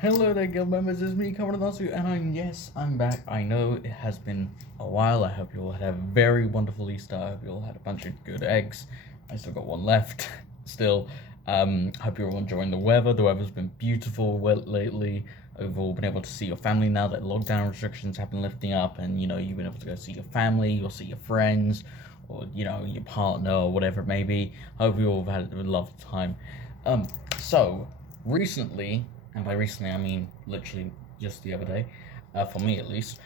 Hello there, guild members. It's me, coming to you, and I'm back. I know it has been a while. I hope you all had a very wonderful Easter. I hope you all had a bunch of good eggs. I still got one left. Still, hope you're all enjoying the weather. The weather's been beautiful lately. We've all been able to see your family now that lockdown restrictions have been lifting up, and you've been able to go see your family or see your friends, or your partner or whatever it may be. Hope you all have had a lovely time. So recently. And by recently, I mean literally just the other day, for me at least,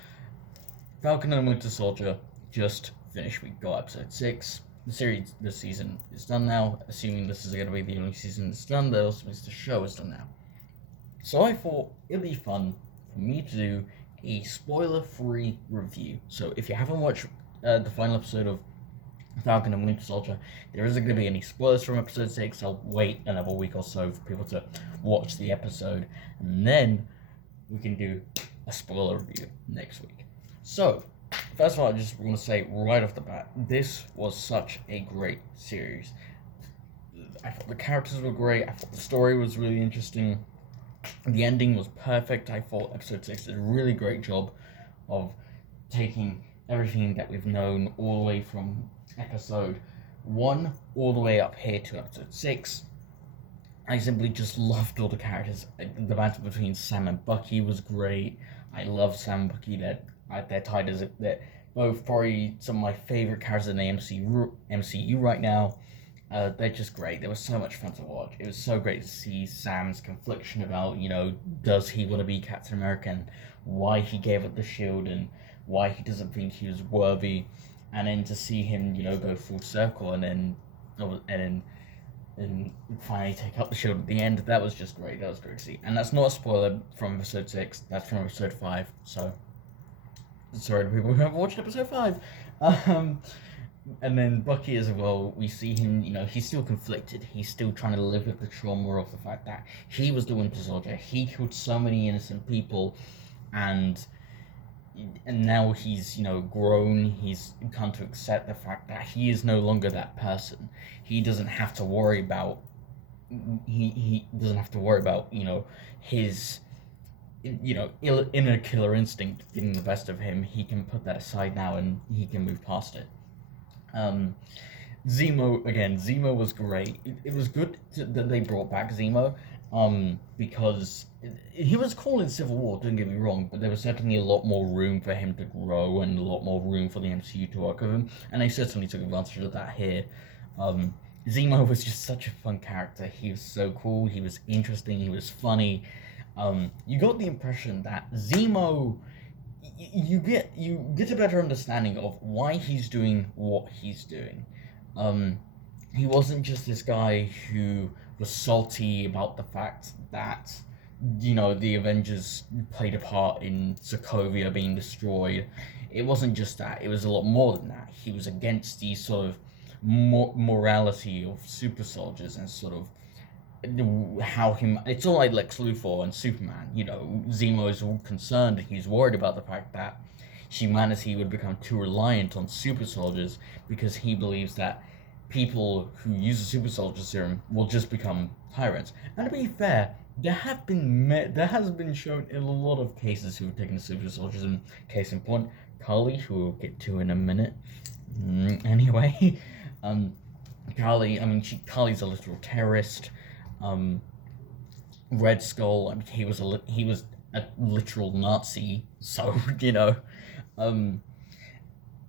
Falcon and Winter Soldier just finished. We got episode 6. The series, this season is done now. Assuming this is going to be the only season that's done, that also means the show is done now. So I thought it'd be fun for me to do a spoiler-free review. So if you haven't watched the final episode of Falcon and Winter Soldier, there isn't going to be any spoilers from episode 6. I'll wait another week or so for people to watch the episode, and then we can do a spoiler review next week. So, first of all, I just want to say right off the bat, this was such a great series. I thought the characters were great, I thought the story was really interesting, the ending was perfect. I thought episode 6 did a really great job of taking everything that we've known all the way from episode 1 all the way up here to episode 6. I simply just loved all the characters. The battle between Sam and Bucky was great. I love Sam and Bucky. They're tied as they're both probably some of my favorite characters in the MCU right now. They're just great. They were so much fun to watch. It was so great to see Sam's confliction about, does he want to be Captain America, and why he gave up the shield, and why he doesn't think he was worthy, and then to see him, go full circle, and then finally take up the shield at the end. That was just great. That was great to see. And that's not a spoiler from episode 6. That's from episode 5. So, sorry to people who haven't watched episode 5. And then Bucky as well, we see him, he's still conflicted. He's still trying to live with the trauma of the fact that he was the Winter Soldier. He killed so many innocent people, and now he's grown. He's come to accept the fact that he is no longer that person. He doesn't have to worry about he doesn't have to worry about his inner killer instinct getting the best of him. He can put that aside now, and he can move past it. Zemo was great. It was good that they brought back Zemo, because he was cool in Civil War, don't get me wrong, but there was certainly a lot more room for him to grow, and a lot more room for the MCU to work with him, and they certainly took advantage of that here. Zemo was just such a fun character. He was so cool, he was interesting, he was funny. You got the impression that Zemo, you get a better understanding of why he's doing what he's doing. He wasn't just this guy who was salty about the fact that the Avengers played a part in Sokovia being destroyed. It wasn't just that. It was a lot more than that. He was against the sort of morality of super soldiers, and sort of how it's all like Lex Luthor and Superman. Zemo is all concerned. He's worried about the fact that humanity would become too reliant on super soldiers, because he believes that people who use the super soldier serum will just become tyrants. And to be fair, there has been shown in a lot of cases who have taken the super soldiers. And case in point, Karli, who we'll get to in a minute. Anyway, Karli. Karli's a literal terrorist. Red Skull, he was a literal Nazi, so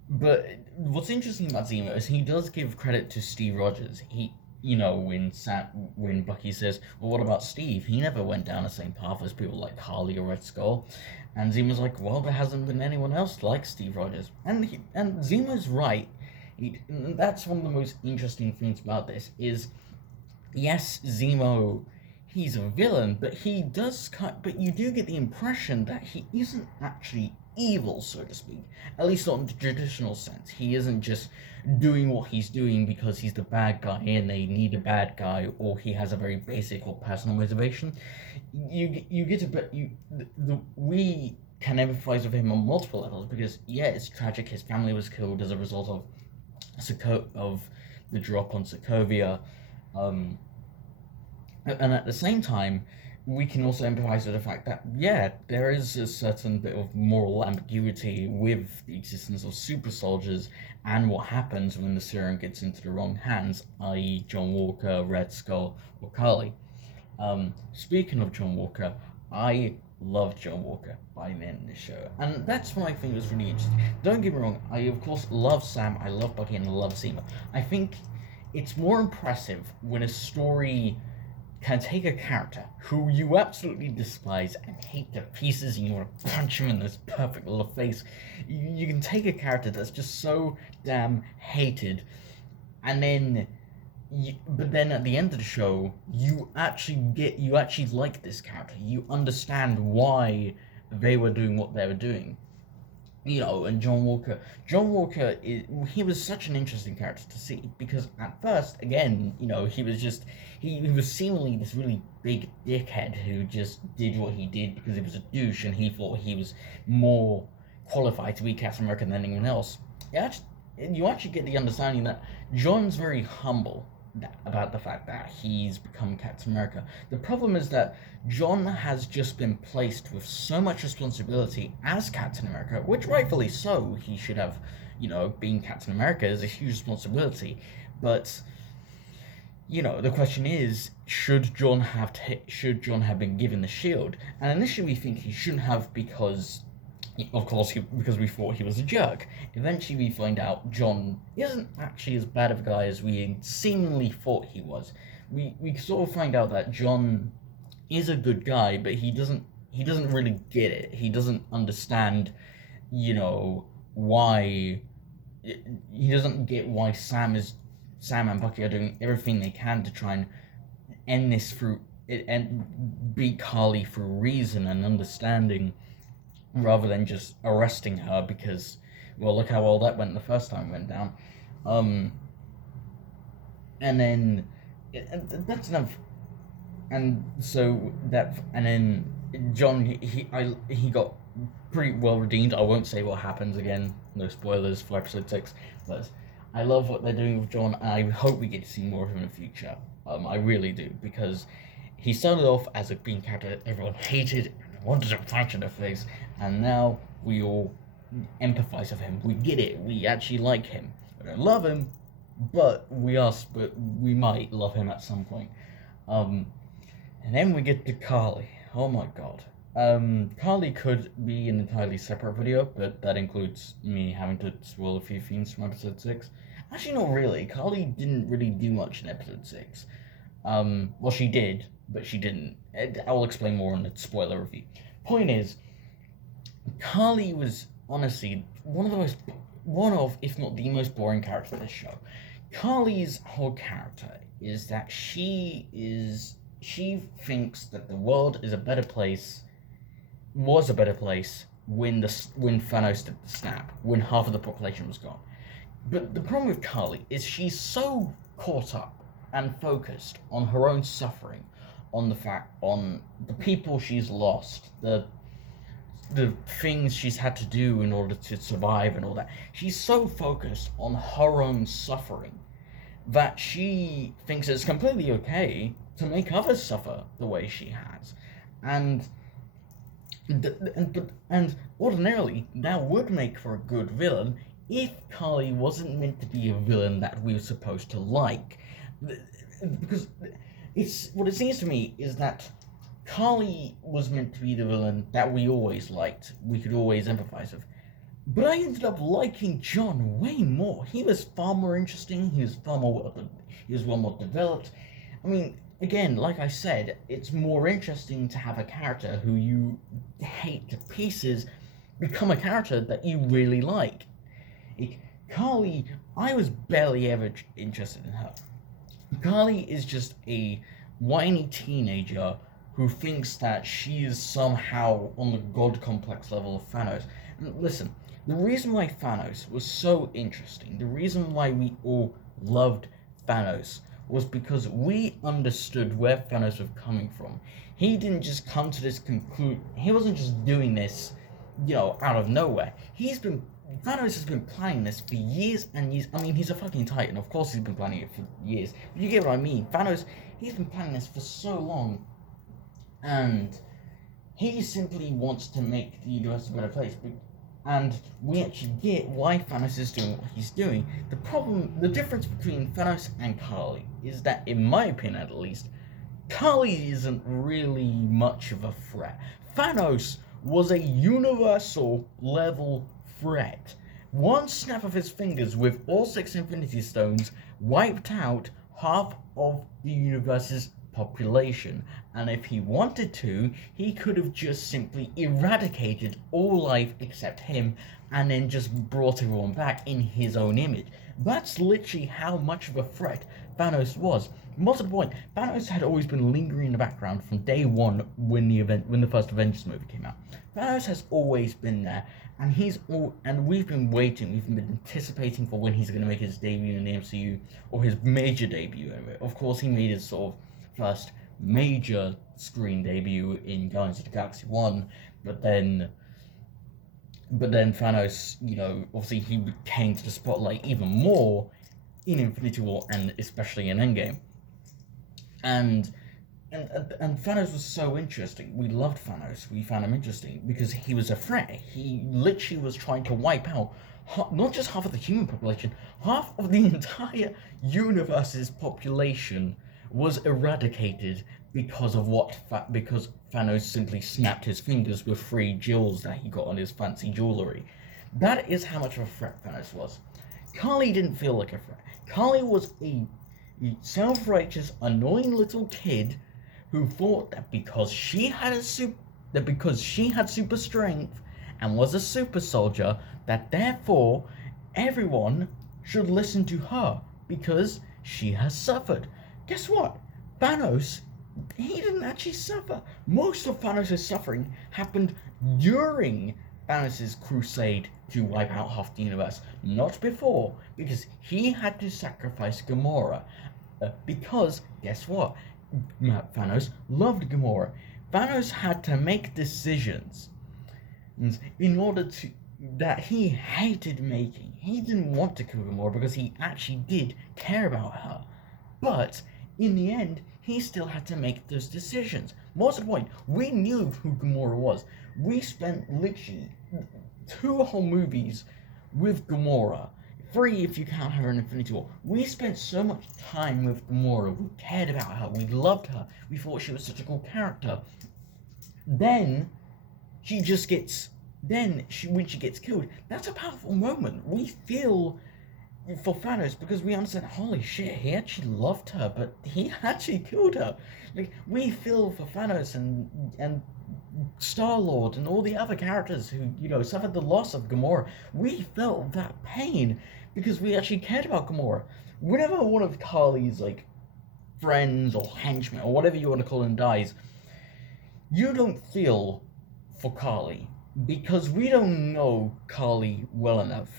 but what's interesting about Zemo is he does give credit to Steve Rogers. When Bucky says, well, what about Steve? He never went down the same path as people like Karli or Red Skull. And Zemo's like, well, there hasn't been anyone else like Steve Rogers. And Zemo's right. And that's one of the most interesting things about this is, yes, Zemo, he's a villain, but but you do get the impression that he isn't actually evil, so to speak. At least not in the traditional sense. He isn't just doing what he's doing because he's the bad guy and they need a bad guy, or he has a very basic or personal motivation. We can empathize with him on multiple levels, because it's tragic. His family was killed as a result of the drop on Sokovia. And at the same time, we can also empathize with the fact that, yeah, there is a certain bit of moral ambiguity with the existence of super soldiers and what happens when the serum gets into the wrong hands, i.e., John Walker, Red Skull, or Karli. Speaking of John Walker, I love John Walker by the end of the show, and that's what I think was really interesting. Don't get me wrong, I of course love Sam, I love Bucky, and I love Zemo. I think it's more impressive when a story can take a character who you absolutely despise and hate to pieces and you want to punch him in this perfect little face. You can take a character that's just so damn hated, and then but then at the end of the show, you actually like this character. You understand why they were doing what they were doing. And he was such an interesting character to see, because at first, again, he was seemingly this really big dickhead who just did what he did because he was a douche and he thought he was more qualified to be Captain America than anyone else. You actually get the understanding that John's very humble about the fact that he's become Captain America. The problem is that John has just been placed with so much responsibility as Captain America, which rightfully so, he should have, being Captain America is a huge responsibility. But, the question is, should John have been given the shield? And initially we think he shouldn't have because because we thought he was a jerk. Eventually we find out John isn't actually as bad of a guy as we seemingly thought he was. We sort of find out that John is a good guy, but he doesn't really get it. He doesn't understand, why he doesn't get why Sam and Bucky are doing everything they can to try and end this through it and beat Karli through reason and understanding, rather than just arresting her because, well, look how well that went the first time it went down. And then that's enough. And then John, he got pretty well redeemed. I won't say what happens again. No spoilers for episode 6. But I love what they're doing with John, and I hope we get to see more of him in the future. I really do, because he started off as a being character that everyone hated and wanted to punch in the face, and now we all empathize with him. We get it. We actually like him. We don't love him, but we might love him at some point. And then we get to Karli. Oh my god. Karli could be an entirely separate video, but that includes me having to spoil a few things from episode 6. Actually, not really. Karli didn't really do much in episode 6. Well, she did, but she didn't. I will explain more in the spoiler review. Point is, Karli was honestly one of, if not the most boring character in this show. Karli's whole character is that she thinks that the world was a better place when Thanos did the snap, when half of the population was gone. But the problem with Karli is she's so caught up and focused on her own suffering, on the people she's lost, the things she's had to do in order to survive and all that. She's so focused on her own suffering that she thinks it's completely okay to make others suffer the way she has. And ordinarily that would make for a good villain if Karli wasn't meant to be a villain that we were supposed to like. Because what it seems to me is that Karli was meant to be the villain that we always liked, we could always empathize with. But I ended up liking John way more. He was far more interesting, he was well more developed. I mean, again, like I said, it's more interesting to have a character who you hate to pieces become a character that you really like. Karli, I was barely ever interested in her. Karli is just a whiny teenager who thinks that she is somehow on the god complex level of Thanos. And listen, the reason why Thanos was so interesting, the reason why we all loved Thanos, was because we understood where Thanos was coming from. He didn't just come to this conclusion. He wasn't just doing this, out of nowhere. Thanos has been planning this for years and years. I mean, he's a fucking titan. Of course he's been planning it for years. But you get what I mean. Thanos, he's been planning this for so long. and he simply wants to make the universe a better place. And we actually get why Thanos is doing what he's doing. The difference between Thanos and Karli is that, in my opinion at least, Karli isn't really much of a threat. Thanos was a universal level threat. One snap of his fingers with all 6 Infinity Stones wiped out half of the universe's population, and if he wanted to, he could have just simply eradicated all life except him and then just brought everyone back in his own image. That's literally how much of a threat Thanos was. More to the point, Thanos had always been lingering in the background from day one when the first Avengers movie came out. Thanos has always been there, and we've been waiting, we've been anticipating for when he's going to make his debut in the MCU, or his major debut. Of course, he made his sort of first major screen debut in Guardians of the Galaxy 1, but then Thanos, obviously he came to the spotlight even more in Infinity War and especially in Endgame. And Thanos was so interesting. We loved Thanos. We found him interesting because he was a threat. He literally was trying to wipe out not just half of the human population, half of the entire universe's population was eradicated because Thanos simply snapped his fingers with 3 jewels that he got on his fancy jewelry. That is how much of a threat Thanos was. Karli didn't feel like a threat. Karli was a self-righteous, annoying little kid who thought that because she had super strength and was a super soldier, that therefore everyone should listen to her because she has suffered. Guess what? Thanos, he didn't actually suffer. Most of Thanos' suffering happened during Thanos' crusade to wipe out half the universe, not before, because he had to sacrifice Gamora. Because, guess what? Thanos loved Gamora. Thanos had to make decisions that he hated making. He didn't want to kill Gamora because he actually did care about her. But in the end, he still had to make those decisions. More to the point, we knew who Gamora was. We spent literally 2 whole movies with Gamora. 3 if you count her in Infinity War. We spent so much time with Gamora. We cared about her. We loved her. We thought she was such a cool character. Then when she gets killed, that's a powerful moment. We feel for Thanos because we understand, holy shit, he actually loved her, but he actually killed her. Like, we feel for Thanos and Star-Lord and all the other characters who, suffered the loss of Gamora. We felt that pain because we actually cared about Gamora. Whenever one of Karli's, friends or henchmen or whatever you want to call them dies, you don't feel for Karli because we don't know Karli well enough.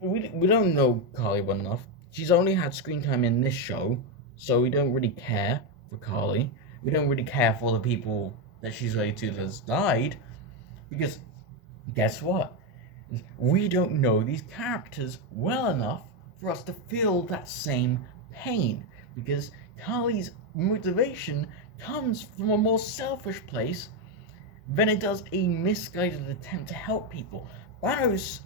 We don't know Karli well enough. She's only had screen time in this show, so we don't really care for Karli. We don't really care for the people that she's related to that has died, because guess what? We don't know these characters well enough for us to feel that same pain, because Karli's motivation comes from a more selfish place than it does a misguided attempt to help people. Thanos,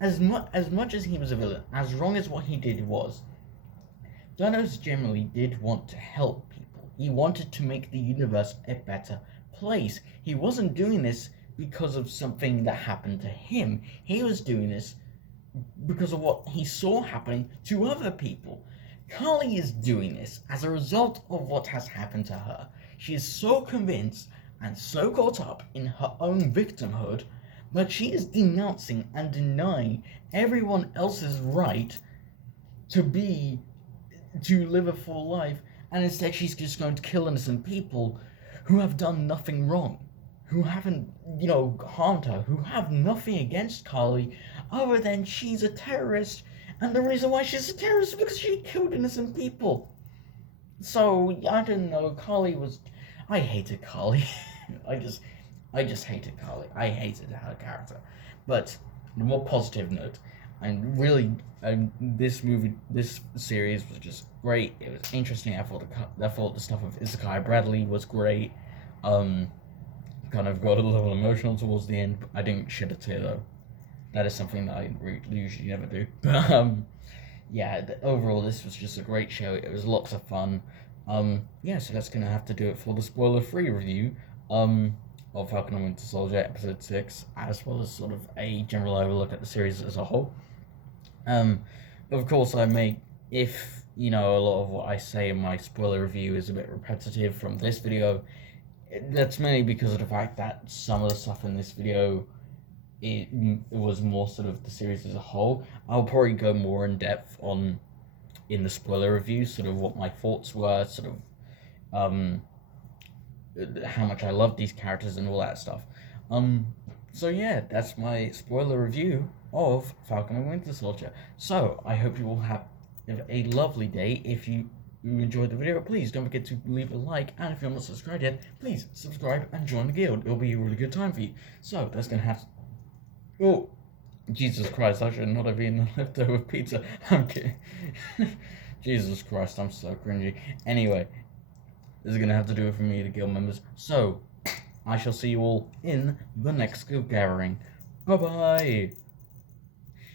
as much as he was a villain, as wrong as what he did was, Thanos generally did want to help people. He wanted to make the universe a better place. He wasn't doing this because of something that happened to him. He was doing this because of what he saw happening to other people. Karli is doing this as a result of what has happened to her. She is so convinced and so caught up in her own victimhood, but she is denouncing and denying everyone else's right to live a full life, and instead she's just going to kill innocent people who have done nothing wrong, who haven't, harmed her, who have nothing against Karli other than she's a terrorist, and the reason why she's a terrorist is because she killed innocent people. So, I don't know, I hated Karli. I just hated Karli. I hated her character. But on a more positive note, this series was just great. It was interesting. I thought the stuff of Issachar Bradley was great. Kind of got a little emotional towards the end. I didn't shed a tear though. That is something that I usually never do. But yeah, overall this was just a great show. It was lots of fun. Yeah, so that's gonna have to do it for the spoiler-free review. Of Falcon and Winter Soldier episode 6, as well as sort of a general overlook at the series as a whole. Of course, I may, if you know, a lot of what I say in my spoiler review is a bit repetitive from this video, that's mainly because of the fact that some of the stuff in this video it was more sort of the series as a whole. I'll probably go more in depth on in the spoiler review, sort of what my thoughts were, sort of how much I love these characters and all that stuff. So yeah, that's my spoiler review of Falcon and Winter Soldier. So I hope you all have a lovely day. If you enjoyed the video, please don't forget to leave a like, and if you're not subscribed yet, please subscribe and join the guild. It'll be a really good time for you. So that's gonna have to... Oh, Jesus Christ, I should not have eaten the leftover pizza. I'm kidding. Jesus Christ, I'm so cringy. Anyway, this is gonna have to do it for me, the guild members. So I shall see you all in the next guild gathering. Bye bye.